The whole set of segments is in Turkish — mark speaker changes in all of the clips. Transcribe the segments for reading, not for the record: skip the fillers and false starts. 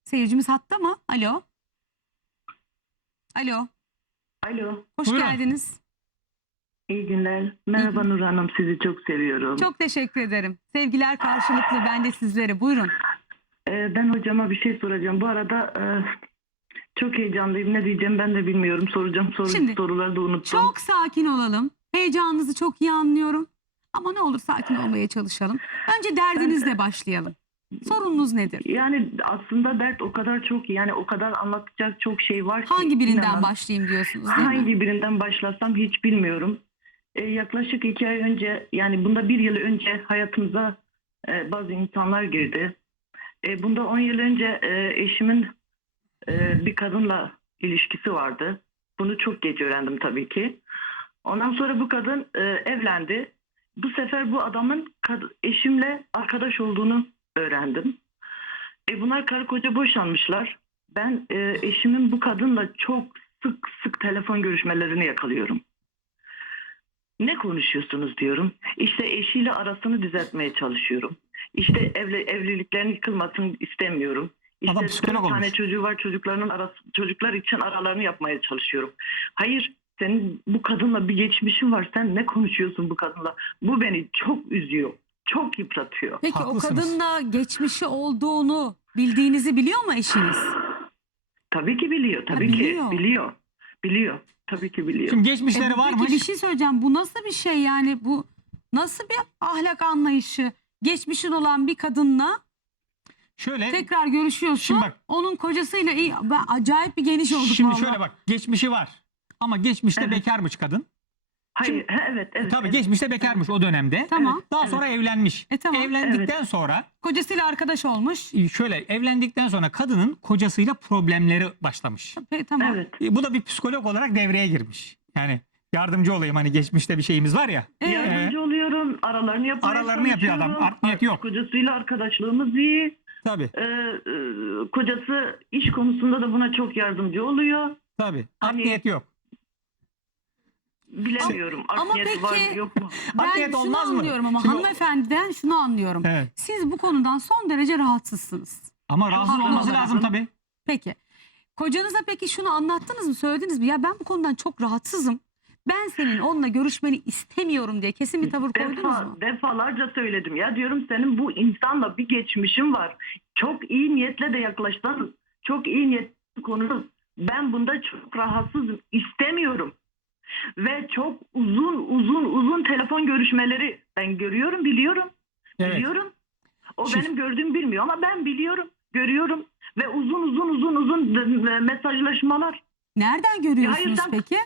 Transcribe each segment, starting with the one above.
Speaker 1: Seyircimiz hatta mı? Alo. Alo.
Speaker 2: Alo,
Speaker 1: Hoş
Speaker 3: Buyurun.
Speaker 1: geldiniz.
Speaker 2: iyi günler. Merhaba Nur Hanım, sizi çok seviyorum.
Speaker 1: Çok teşekkür ederim. Sevgiler karşılıklı, ben de sizlere. Buyurun.
Speaker 2: Ben hocama bir şey soracağım. Bu arada çok heyecanlıyım. Ne diyeceğim ben de bilmiyorum. Soracağım
Speaker 1: Şimdi,
Speaker 2: soruları da unuttum.
Speaker 1: Çok sakin olalım. Heyecanınızı çok iyi anlıyorum. Ama ne olur sakin olmaya çalışalım. Önce derdinizle başlayalım. Sorununuz nedir?
Speaker 2: Yani aslında dert o kadar çok, yani o kadar anlatacak çok şey var ki.
Speaker 1: Hangi birinden
Speaker 2: inanın,
Speaker 1: başlayayım diyorsunuz, değil mi?
Speaker 2: hangi birinden başlasam hiç bilmiyorum. Yaklaşık 2 ay önce, yani bunda 1 yıl önce hayatımıza bazı insanlar girdi. Bunda 10 yıl önce eşimin bir kadınla ilişkisi vardı. Bunu çok geç öğrendim tabii ki. Ondan sonra bu kadın evlendi. Bu sefer bu adamın eşimle arkadaş olduğunu öğrendim. Bunlar karı koca boşanmışlar. Ben eşimin bu kadınla çok sık sık telefon görüşmelerini yakalıyorum. Ne konuşuyorsunuz diyorum. İşte eşiyle arasını düzeltmeye çalışıyorum. İşte evliliklerin yıkılmasını istemiyorum.
Speaker 3: Adam
Speaker 2: İşte
Speaker 3: psikolog
Speaker 2: 4 tane
Speaker 3: olmuş.
Speaker 2: çocuğu var, çocuklar için aralarını yapmaya çalışıyorum. Hayır, senin bu kadınla bir geçmişin var. Sen ne konuşuyorsun bu kadınla? Bu beni çok üzüyor. Çok yıpratıyor.
Speaker 1: Peki
Speaker 3: Haklısınız.
Speaker 1: o kadınla geçmişi olduğunu bildiğinizi biliyor mu eşiniz?
Speaker 2: Tabii ki biliyor. Tabii
Speaker 1: biliyor.
Speaker 2: ki biliyor. Biliyor. Tabii ki biliyor.
Speaker 3: Şimdi geçmişleri
Speaker 1: Peki
Speaker 3: varmış.
Speaker 1: bir şey söyleyeceğim. Bu nasıl bir şey yani? Bu nasıl bir ahlak anlayışı? Geçmişin olan bir kadınla
Speaker 3: Şöyle
Speaker 1: tekrar görüşüyorsun.
Speaker 3: Şimdi bak.
Speaker 1: Onun kocasıyla iyi. Ben acayip bir geniş olduk
Speaker 3: şimdi
Speaker 1: vallahi.
Speaker 3: şöyle bak, geçmişi var. Ama geçmişte
Speaker 2: Evet.
Speaker 3: bekarmış kadın.
Speaker 2: Hayır, evet.
Speaker 3: Tabii
Speaker 2: evet.
Speaker 3: geçmişte bekarmış o dönemde.
Speaker 1: Tamam.
Speaker 3: Daha sonra evlenmiş.
Speaker 1: Tamam.
Speaker 3: Evlendikten sonra
Speaker 1: Kocasıyla arkadaş olmuş.
Speaker 3: şöyle evlendikten sonra kadının kocasıyla problemleri başlamış.
Speaker 1: Tamam.
Speaker 2: Evet.
Speaker 3: Bu da bir psikolog olarak devreye girmiş. Yani yardımcı olayım, hani geçmişte bir şeyimiz var ya.
Speaker 2: Yardımcı oluyorum. Aralarını yapmaya
Speaker 3: Aralarını yapıyor adam.
Speaker 2: çalışıyorum.
Speaker 3: Art niyeti yok.
Speaker 2: Kocasıyla arkadaşlığımız iyi.
Speaker 3: Tabii.
Speaker 2: Kocası iş konusunda da buna çok yardımcı oluyor.
Speaker 3: Tabii. Art
Speaker 2: Hani-
Speaker 3: niyet yok.
Speaker 2: Bilemiyorum.
Speaker 1: Ama
Speaker 2: Art niyeti var
Speaker 1: peki-
Speaker 2: mı yok mu?
Speaker 3: Art
Speaker 1: Ben
Speaker 3: niyet
Speaker 1: şunu
Speaker 3: olmaz mı?
Speaker 1: anlıyorum ama
Speaker 3: Şimdi
Speaker 1: hanımefendiden şunu anlıyorum.
Speaker 3: Evet.
Speaker 1: Siz bu konudan son derece rahatsızsınız.
Speaker 3: Ama rahatsız
Speaker 1: Haklı
Speaker 3: olması
Speaker 1: olarak.
Speaker 3: lazım tabii.
Speaker 1: Peki. Kocanıza peki şunu anlattınız mı, söylediniz mi? Ya ben bu konudan çok rahatsızım. Ben senin onunla görüşmeni istemiyorum diye kesin bir tavır koydunuz mu?
Speaker 2: Defalarca söyledim. Ya diyorum, senin bu insanla bir geçmişin var. Çok iyi niyetle de yaklaştınız. Çok iyi niyetli konunuz. Ben bunda çok rahatsızım. İstemiyorum. Ve çok uzun telefon görüşmeleri ben görüyorum, biliyorum.
Speaker 3: Evet.
Speaker 2: Biliyorum. O
Speaker 3: Şimdi-
Speaker 2: benim gördüğüm bilmiyor ama ben biliyorum, görüyorum ve uzun mesajlaşmalar.
Speaker 1: Nereden görüyorsunuz
Speaker 2: Hayır,
Speaker 1: peki?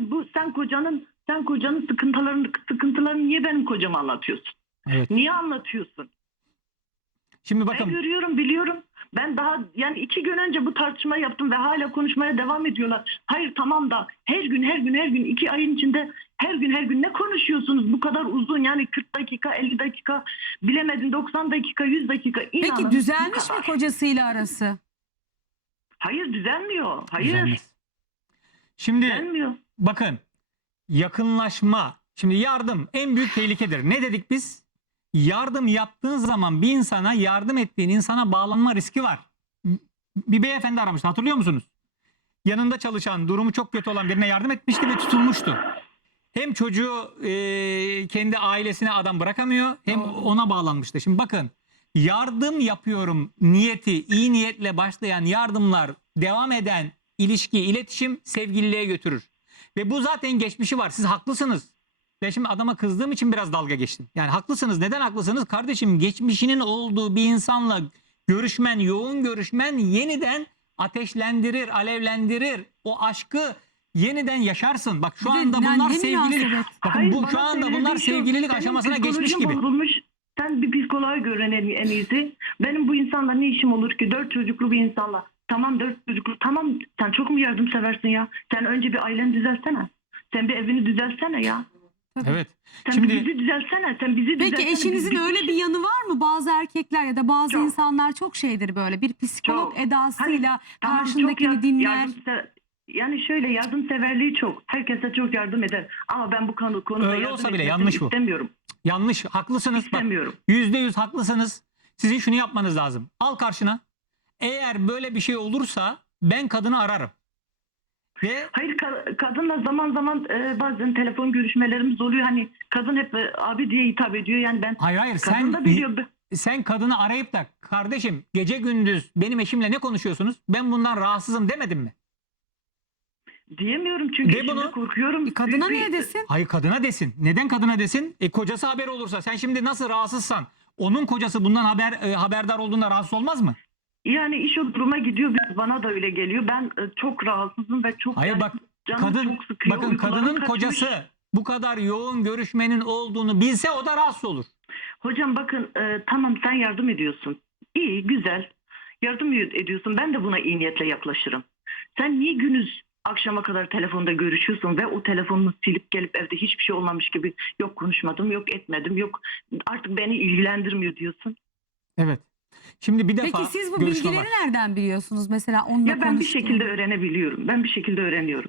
Speaker 2: Sen kocanın sıkıntılarını niye benim kocama anlatıyorsun?
Speaker 3: Evet.
Speaker 2: Niye anlatıyorsun?
Speaker 3: Şimdi
Speaker 2: Ben
Speaker 3: bakın,
Speaker 2: görüyorum, biliyorum. Ben daha yani 2 gün önce bu tartışmayı yaptım ve hala konuşmaya devam ediyorlar. Hayır, tamam da her gün 2 ayın içinde her gün ne konuşuyorsunuz bu kadar uzun, yani 40 dakika, 50 dakika, bilemedin 90 dakika, 100 dakika. İnanın,
Speaker 1: Peki
Speaker 2: bu
Speaker 1: düzelmiş mi
Speaker 2: kadar.
Speaker 1: kocasıyla arası?
Speaker 2: Hayır, düzelmiyor. Hayır,
Speaker 3: düzenli. Şimdi
Speaker 2: düzelmiyor.
Speaker 3: bakın, yakınlaşma, şimdi yardım en büyük tehlikedir. Ne dedik biz? Yardım yaptığın zaman bir insana, yardım ettiğin insana bağlanma riski var. Bir beyefendi aramıştı, hatırlıyor musunuz? Yanında çalışan, durumu çok kötü olan birine yardım etmişti ve tutulmuştu. Hem çocuğu kendi ailesine adam bırakamıyor, hem ona bağlanmıştı. Şimdi bakın, yardım yapıyorum niyeti, iyi niyetle başlayan yardımlar, devam eden ilişki, iletişim sevgililiğe götürür. Ve bu zaten geçmişi var. Siz haklısınız. Ben şimdi adama kızdığım için biraz dalga geçtim. Yani haklısınız. Neden haklısınız? Kardeşim, geçmişinin olduğu bir insanla görüşmen, yoğun görüşmen yeniden ateşlendirir, alevlendirir. O aşkı yeniden yaşarsın. Bak şu
Speaker 1: Bir de
Speaker 3: anda
Speaker 1: yani
Speaker 3: bunlar
Speaker 1: ne
Speaker 3: sevgililik.
Speaker 1: münasebet.
Speaker 3: Bakın
Speaker 2: Hayır,
Speaker 3: şu
Speaker 2: bana
Speaker 3: anda
Speaker 2: söylediği
Speaker 3: bunlar
Speaker 2: şu,
Speaker 3: sevgililik
Speaker 2: senin
Speaker 3: aşamasına geçmiş
Speaker 2: psikolojin
Speaker 3: gibi.
Speaker 2: bozulmuş. Sen bir psikoloğa göre en iyisi. Benim bu insanla ne işim olur ki? 4 çocuklu bir insanla. Tamam, 4 çocuklu. Tamam, sen çok mu yardımseversin ya? Sen önce bir aileni düzelsene. Sen bir evini düzelsene ya.
Speaker 3: Evet.
Speaker 2: Sen
Speaker 3: Şimdi
Speaker 2: bizi düzelsene. Sen bizi düzelsene.
Speaker 1: Peki eşinizin
Speaker 2: Biz
Speaker 1: öyle bir yanı var mı? Bazı erkekler ya da bazı
Speaker 2: Çok.
Speaker 1: insanlar çok şeydir böyle. Bir psikolog
Speaker 2: Çok.
Speaker 1: edasıyla
Speaker 2: Tamam,
Speaker 1: karşındakini
Speaker 2: çok
Speaker 1: dinler.
Speaker 2: yani şöyle, yardımseverliği çok. Herkese çok yardım eder. Ama ben bu konuda
Speaker 3: Öyle
Speaker 2: yardım
Speaker 3: olsa bile
Speaker 2: etmesini
Speaker 3: yanlış bu.
Speaker 2: istemiyorum.
Speaker 3: yanlış, haklısınız. Bak,
Speaker 2: İstemiyorum.
Speaker 3: %100 haklısınız. Sizin şunu yapmanız lazım. Al karşına. eğer böyle bir şey olursa ben kadını ararım. Ve
Speaker 2: Hayır, kadınla zaman zaman bazen telefon görüşmelerimiz oluyor. Hani kadın hep abi diye hitap ediyor. Yani ben
Speaker 3: hayır
Speaker 2: kadın da biliyor.
Speaker 3: sen kadını arayıp da kardeşim gece gündüz benim eşimle ne konuşuyorsunuz? Ben bundan rahatsızım demedin mi?
Speaker 2: Diyemiyorum çünkü
Speaker 3: De
Speaker 2: şimdi
Speaker 3: bunu.
Speaker 2: korkuyorum.
Speaker 1: Kadına
Speaker 2: Büyük
Speaker 1: niye desin?
Speaker 3: Hayır, kadına desin. Neden kadına desin? Kocası haberi olursa sen şimdi nasıl rahatsızsan onun kocası bundan haberdar olduğunda rahatsız olmaz mı?
Speaker 2: Yani iş o duruma gidiyor. Bana da öyle geliyor. Ben çok rahatsızım ve çok
Speaker 3: Hayır
Speaker 2: yani
Speaker 3: bak,
Speaker 2: canım çok sıkıyor.
Speaker 3: bakın
Speaker 2: Uykularım
Speaker 3: kadının
Speaker 2: kaçmış.
Speaker 3: kocası bu kadar yoğun görüşmenin olduğunu bilse o da rahatsız olur.
Speaker 2: Hocam bakın tamam, sen yardım ediyorsun. İyi, güzel. Yardım ediyorsun. Ben de buna iyi niyetle yaklaşırım. Sen niye gündüz akşama kadar telefonda görüşüyorsun ve o telefonunu silip gelip evde hiçbir şey olmamış gibi yok konuşmadım, yok etmedim, yok artık beni ilgilendirmiyor diyorsun.
Speaker 3: Evet. Şimdi bir defa
Speaker 1: Peki siz bu
Speaker 3: görüşme
Speaker 1: bilgileri
Speaker 3: var.
Speaker 1: nereden biliyorsunuz? Mesela onunla
Speaker 2: Ya ben bir
Speaker 1: konuştuğunuz.
Speaker 2: şekilde öğrenebiliyorum. Ben bir şekilde öğreniyorum.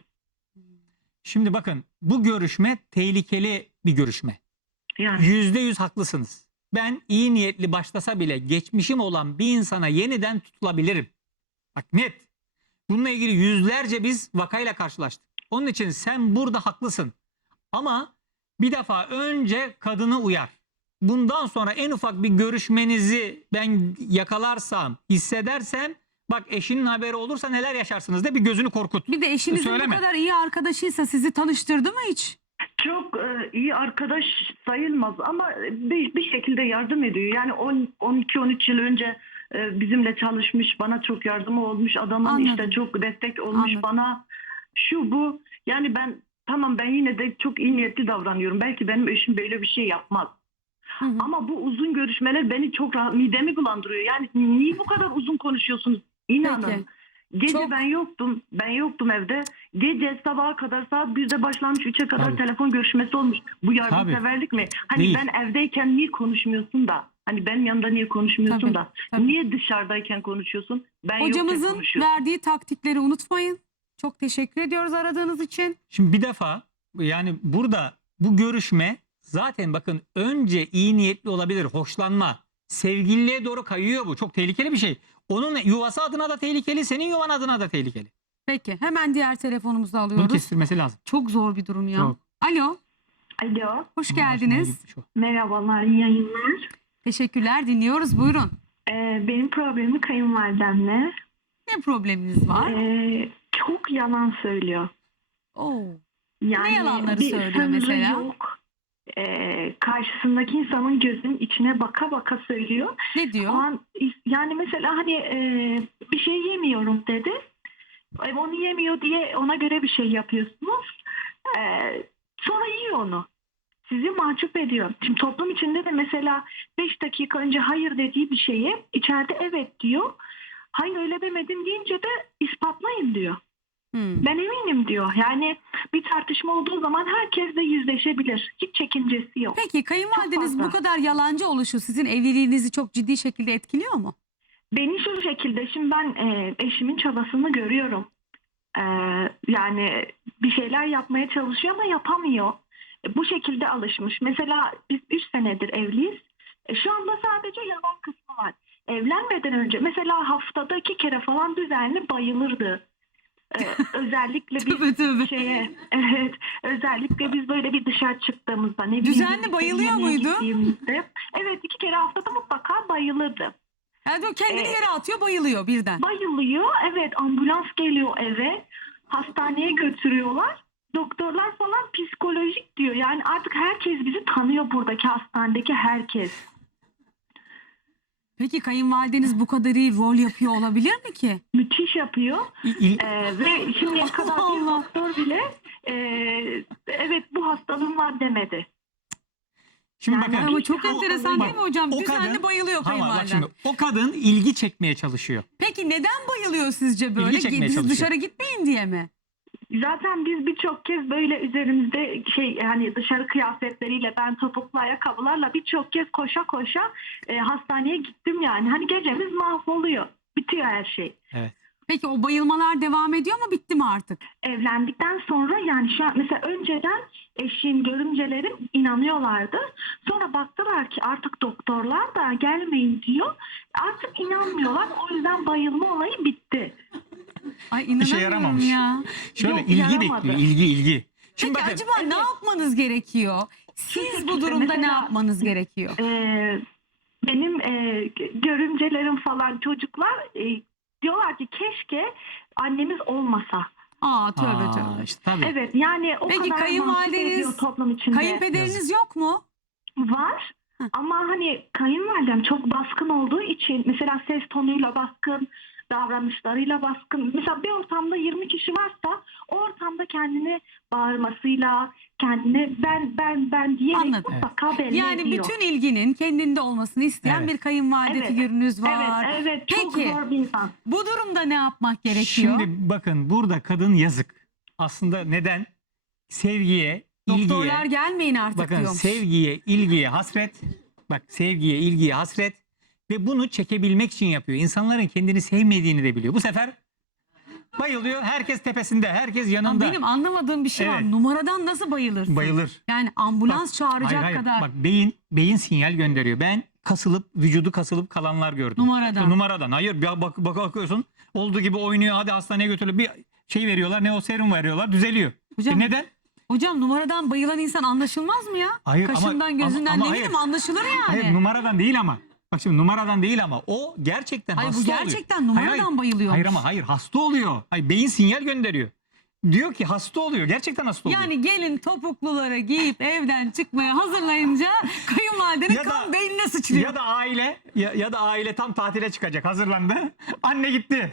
Speaker 3: Şimdi bakın, bu görüşme tehlikeli bir görüşme.
Speaker 2: Yani
Speaker 3: %100 haklısınız. Ben iyi niyetli başlasa bile geçmişim olan bir insana yeniden tutulabilirim. Bak net. Bununla ilgili yüzlerce biz vakayla karşılaştık. Onun için sen burada haklısın. Ama bir defa önce kadını uyar. Bundan sonra en ufak bir görüşmenizi ben yakalarsam, hissedersem, bak eşinin haberi olursa neler yaşarsınız de bir gözünü korkut.
Speaker 1: Bir de eşinizin
Speaker 3: Söyleme.
Speaker 1: bu kadar iyi arkadaşıysa sizi tanıştırdı mı hiç?
Speaker 2: çok iyi arkadaş sayılmaz ama bir şekilde yardım ediyor. Yani 12-13 yıl önce bizimle çalışmış, bana çok yardımı olmuş, adamın
Speaker 1: Anladım.
Speaker 2: işte çok destek olmuş
Speaker 1: Anladım.
Speaker 2: bana. Şu bu yani ben yine de çok iyi niyetli davranıyorum. Belki benim eşim böyle bir şey yapmaz.
Speaker 1: Hı hı.
Speaker 2: Ama bu uzun görüşmeler beni çok rahat, midemi bulandırıyor. Yani niye bu kadar uzun konuşuyorsunuz? İnanın.
Speaker 1: Peki.
Speaker 2: Gece
Speaker 1: Çok-
Speaker 2: ben yoktum evde. Gece sabaha kadar saat 1'de başlamış, 3'e kadar
Speaker 3: Tabii.
Speaker 2: telefon görüşmesi olmuş. Bu yardımseverlik mi? Hani
Speaker 3: Değil.
Speaker 2: ben evdeyken niye konuşmuyorsun da? Hani benim yanımda niye konuşmuyorsun
Speaker 1: Tabii,
Speaker 2: da?
Speaker 1: tabii.
Speaker 2: Niye dışarıdayken konuşuyorsun? Ben yokken
Speaker 1: Hocamızın
Speaker 2: konuşuyorsun.
Speaker 1: verdiği taktikleri unutmayın. Çok teşekkür ediyoruz aradığınız için.
Speaker 3: Şimdi bir defa yani burada bu görüşme zaten bakın önce iyi niyetli olabilir, hoşlanma, sevgililiğe doğru kayıyor bu. Çok tehlikeli bir şey. Onun yuvası adına da tehlikeli, senin yuvan adına da tehlikeli.
Speaker 1: Peki hemen diğer telefonumuzu
Speaker 3: Bunu
Speaker 1: alıyoruz.
Speaker 3: kestirmesi lazım.
Speaker 1: Çok zor bir durum ya.
Speaker 3: Çok.
Speaker 1: Alo,
Speaker 4: Alo,
Speaker 1: hoş
Speaker 3: Ama
Speaker 1: geldiniz.
Speaker 3: hoşuma gitmiş o.
Speaker 4: merhabalar, iyi yayınlar.
Speaker 1: Teşekkürler, dinliyoruz. Buyurun.
Speaker 4: Benim problemim kayınvalidemle.
Speaker 1: Ne probleminiz var?
Speaker 4: Çok yalan söylüyor.
Speaker 1: Oo.
Speaker 4: Yani
Speaker 1: Ne yalanları
Speaker 4: bir
Speaker 1: söylüyor
Speaker 4: sınırı
Speaker 1: mesela?
Speaker 4: yok. Karşısındaki insanın gözünün içine baka baka söylüyor.
Speaker 1: Ne
Speaker 4: O
Speaker 1: diyor?
Speaker 4: an, yani mesela hani bir şey yemiyorum dedi. Onu yemiyor diye ona göre bir şey yapıyorsunuz. Sonra yiyor onu. Sizi mahcup ediyor. Şimdi toplum içinde de mesela 5 dakika önce hayır dediği bir şeye içeride evet diyor. Hayır öyle demedim deyince de ispatlayın diyor.
Speaker 1: Hmm.
Speaker 4: Ben eminim diyor. Yani bir tartışma olduğu zaman herkesle yüzleşebilir. Hiç çekincesi yok.
Speaker 1: Peki kayınvalideniz
Speaker 4: Çok
Speaker 1: bu
Speaker 4: fazla.
Speaker 1: kadar yalancı oluşu sizin evliliğinizi çok ciddi şekilde etkiliyor mu?
Speaker 4: Beni şu şekilde, şimdi ben eşimin çabasını görüyorum. Yani bir şeyler yapmaya çalışıyor ama yapamıyor. Bu şekilde alışmış. Mesela biz 3 senedir evliyiz. Şu anda sadece yalan kısmı var. Evlenmeden önce mesela haftada 2 kere falan düzenli bayılırdı. Özellikle
Speaker 1: Tövbe tövbe.
Speaker 4: evet, özellikle biz böyle bir dışarı çıktığımızda, ne bileyim,
Speaker 1: Düzenli
Speaker 4: birlikte
Speaker 1: bayılıyor
Speaker 4: yemeğe
Speaker 1: muydu?
Speaker 4: gittiğimizde, evet, 2 kere haftada mutlaka bayılırdı.
Speaker 1: Yani o kendini yere atıyor, bayılıyor birden.
Speaker 4: Bayılıyor. Evet, ambulans geliyor eve. Hastaneye götürüyorlar. Doktorlar falan psikolojik diyor. Yani artık herkes bizi tanıyor, buradaki hastanedeki herkes.
Speaker 1: Peki kayınvalideniz bu kadar iyi rol yapıyor olabilir mi ki?
Speaker 4: Müthiş yapıyor. Ve şimdiye kadar bir
Speaker 1: Allah.
Speaker 4: doktor bile evet bu hastalığın var demedi.
Speaker 3: Şimdi
Speaker 4: Yani
Speaker 3: bakın.
Speaker 1: Ama çok
Speaker 4: Bak,
Speaker 1: enteresan değil mi hocam?
Speaker 3: o
Speaker 1: Düzenli
Speaker 3: kadın-
Speaker 1: bayılıyor
Speaker 3: Ama bak
Speaker 1: kayınvaliden.
Speaker 3: şimdi o kadın ilgi çekmeye çalışıyor.
Speaker 1: Peki neden bayılıyor sizce böyle?
Speaker 3: çekmeye
Speaker 1: Siz
Speaker 3: çalışıyor.
Speaker 1: dışarı gitmeyin diye mi?
Speaker 4: Zaten biz birçok kez böyle üzerimizde hani dışarı kıyafetleriyle, ben topuklu ayakkabılarla birçok kez koşa koşa hastaneye gittim yani. Hani gecemiz mahvoluyor. Bitiyor her şey.
Speaker 3: Evet.
Speaker 1: Peki o bayılmalar devam ediyor mu, bitti mi artık?
Speaker 4: Evlendikten sonra yani şu an mesela önceden eşim, görümcelerim inanıyorlardı. Sonra baktılar ki artık doktorlar da gelmeyin diyor. Artık inanmıyorlar. O yüzden bayılma olayı bitti.
Speaker 1: Ay
Speaker 3: İşe
Speaker 1: inanamıyorum
Speaker 3: yaramamış.
Speaker 1: ya.
Speaker 3: Şöyle
Speaker 4: Yok,
Speaker 3: ilgi
Speaker 4: yaramadı.
Speaker 3: bekliyor, ilgi. Şimdi
Speaker 1: Peki
Speaker 3: bakın,
Speaker 1: acaba ne yapmanız gerekiyor? Siz bu
Speaker 4: şekilde
Speaker 1: durumda ne
Speaker 4: mesela-
Speaker 1: yapmanız gerekiyor?
Speaker 4: Benim görümcelerim falan çocuklar diyorlar ki keşke annemiz olmasa.
Speaker 1: Aa tövbe tövbe.
Speaker 3: işte tabii.
Speaker 4: Evet yani o
Speaker 1: Peki
Speaker 4: kadar
Speaker 1: kayınvalideniz-
Speaker 4: mahcup ediyor toplum içinde.
Speaker 1: Kayınpederiniz yok mu?
Speaker 4: Var.
Speaker 1: Hı.
Speaker 4: Ama hani kayınvalidem çok baskın olduğu için mesela ses tonuyla baskın, davranışlarıyla baskın. Mesela bir ortamda 20 kişi varsa o ortamda kendini bağırmasıyla, kendini ben diyerek
Speaker 1: Anladım.
Speaker 4: mutlaka belli
Speaker 1: Yani
Speaker 4: ediyor.
Speaker 1: bütün ilginin kendinde olmasını isteyen
Speaker 3: Evet.
Speaker 1: bir kayınvalide
Speaker 4: Evet.
Speaker 1: figürünüz var.
Speaker 4: Evet, çok
Speaker 1: Peki.
Speaker 4: zor bir insan.
Speaker 1: Bu durumda ne yapmak gerekiyor?
Speaker 3: Şimdi bakın burada kadın yazık. Aslında neden? Sevgiye,
Speaker 1: Doktorlar
Speaker 3: ilgiye.
Speaker 1: gelmeyin artık
Speaker 3: Bakın
Speaker 1: diyormuş.
Speaker 3: sevgiye, ilgiye hasret. Bak sevgiye, ilgiye hasret. Ve bunu çekebilmek için yapıyor. İnsanların kendini sevmediğini de biliyor. Bu sefer bayılıyor. Herkes tepesinde, herkes
Speaker 1: Ama
Speaker 3: yanında.
Speaker 1: benim anlamadığım bir şey var.
Speaker 3: Evet.
Speaker 1: Numaradan nasıl bayılırsın?
Speaker 3: Bayılır.
Speaker 1: Yani ambulans
Speaker 3: Bak,
Speaker 1: çağıracak
Speaker 3: hayır.
Speaker 1: kadar
Speaker 3: Bak beyin sinyal gönderiyor. Ben vücudu kasılıp kalanlar gördüm.
Speaker 1: numaradan.
Speaker 3: Numaradan. Hayır bakıyorsun olduğu gibi oynuyor. Hadi hastaneye götürüyor. Bir şey veriyorlar. Ne o serum veriyorlar. Düzeliyor.
Speaker 1: Hocam,
Speaker 3: Neden?
Speaker 1: hocam numaradan bayılan insan anlaşılmaz mı ya?
Speaker 3: Hayır, ama-
Speaker 1: Kaşından gözünden
Speaker 3: ama
Speaker 1: ne
Speaker 3: hayır.
Speaker 1: bileyim anlaşılır yani.
Speaker 3: Hayır numaradan değil ama. Bak şimdi numaradan değil ama o gerçekten
Speaker 1: Hayır, bu
Speaker 3: hasta oluyor.
Speaker 1: gerçekten numaradan bayılıyormuş.
Speaker 3: Hayır ama hayır hasta oluyor. Hayır beyin sinyal gönderiyor. Diyor ki hasta oluyor. Gerçekten hasta oluyor.
Speaker 1: Yani gelin topukluları giyip evden çıkmaya hazırlayınca kayınvalidenin
Speaker 3: Ya da-
Speaker 1: kan beynine sıçrıyor.
Speaker 3: Ya da aile ya da aile tam tatile çıkacak, hazırlandı. Anne gitti.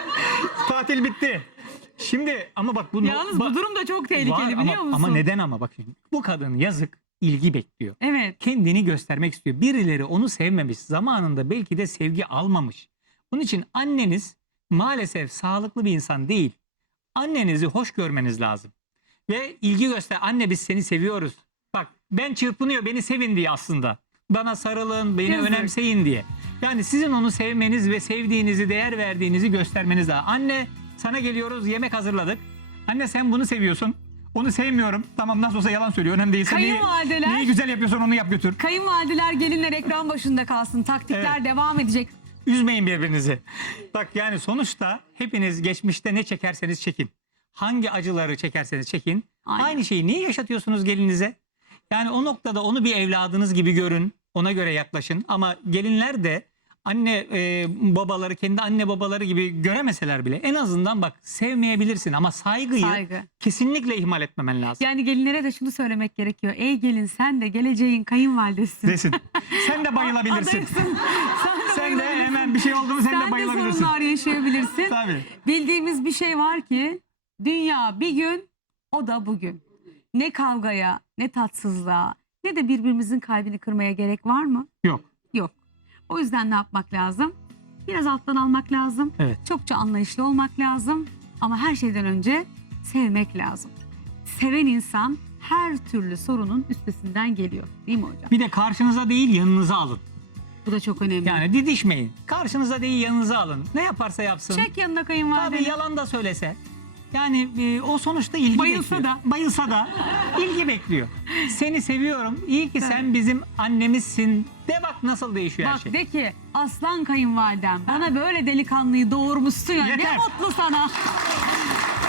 Speaker 3: Tatil bitti. Şimdi ama bak bu
Speaker 1: Yalnız bu durum da çok tehlikeli
Speaker 3: var
Speaker 1: biliyor musun?
Speaker 3: ama neden ama bak şimdi bu kadın yazık ilgi bekliyor.
Speaker 1: Evet.
Speaker 3: Kendini göstermek istiyor. Birileri onu sevmemiş. Zamanında belki de sevgi almamış. Bunun için anneniz maalesef sağlıklı bir insan değil. Annenizi hoş görmeniz lazım. Ve ilgi göster. Anne biz seni seviyoruz. Bak ben çırpınıyor beni sevin diye aslında. Bana sarılın, beni
Speaker 1: Yazık.
Speaker 3: önemseyin diye. Yani sizin onu sevmeniz ve sevdiğinizi, değer verdiğinizi göstermeniz lazım. Anne sana geliyoruz, yemek hazırladık. Anne sen bunu seviyorsun. Onu sevmiyorum. Tamam nasıl olsa yalan söylüyor. Önemli değilse
Speaker 1: Kayınvalideler-
Speaker 3: neyi güzel yapıyorsan onu yap götür.
Speaker 1: Kayınvalideler gelinler ekran başında kalsın. Taktikler
Speaker 3: Evet.
Speaker 1: devam edecek.
Speaker 3: Üzmeyin birbirinizi. Bak yani sonuçta hepiniz geçmişte ne çekerseniz çekin. Hangi acıları çekerseniz çekin.
Speaker 1: Aynen.
Speaker 3: Aynı şeyi niye yaşatıyorsunuz gelinize? Yani o noktada onu bir evladınız gibi görün. Ona göre yaklaşın. Ama gelinler de anne babaları kendi anne babaları gibi göremeseler bile en azından bak sevmeyebilirsin ama saygıyı
Speaker 1: Saygı.
Speaker 3: kesinlikle ihmal etmemen lazım.
Speaker 1: Yani gelinlere de şunu söylemek gerekiyor. Ey gelin sen de geleceğin kayınvalidesin.
Speaker 3: Desin. Sen de bayılabilirsin.
Speaker 1: Adaysın.
Speaker 3: Sen de hemen bir şey oldu mu sen de bayılabilirsin.
Speaker 1: sorunlar yaşayabilirsin.
Speaker 3: Tabii.
Speaker 1: Bildiğimiz bir şey var ki dünya bir gün, o da bugün. Ne kavgaya, ne tatsızlığa, ne de birbirimizin kalbini kırmaya gerek var mı?
Speaker 3: Yok.
Speaker 1: Yok. O yüzden ne yapmak lazım? Biraz alttan almak lazım.
Speaker 3: Evet.
Speaker 1: Çokça anlayışlı olmak lazım. Ama her şeyden önce sevmek lazım. Seven insan her türlü sorunun üstesinden geliyor. Değil mi hocam?
Speaker 3: Bir de karşınıza değil yanınıza alın.
Speaker 1: Bu da çok önemli.
Speaker 3: Yani didişmeyin. Karşınıza değil yanınıza alın. Ne yaparsa yapsın.
Speaker 1: Çek yanına kayınvalideni.
Speaker 3: Tabii yalan da söylese. Yani o sonuçta ilgi
Speaker 1: Bayılsa
Speaker 3: bekliyor.
Speaker 1: da.
Speaker 3: Bayılsa da ilgi bekliyor. Seni seviyorum. İyi ki
Speaker 1: Evet.
Speaker 3: sen bizim annemizsin. De bak nasıl değişiyor her
Speaker 1: Bak
Speaker 3: şey.
Speaker 1: de ki aslan kayınvalidem bana böyle delikanlıyı doğurmuşsun ya,
Speaker 3: Yeter.
Speaker 1: ne mutlu sana.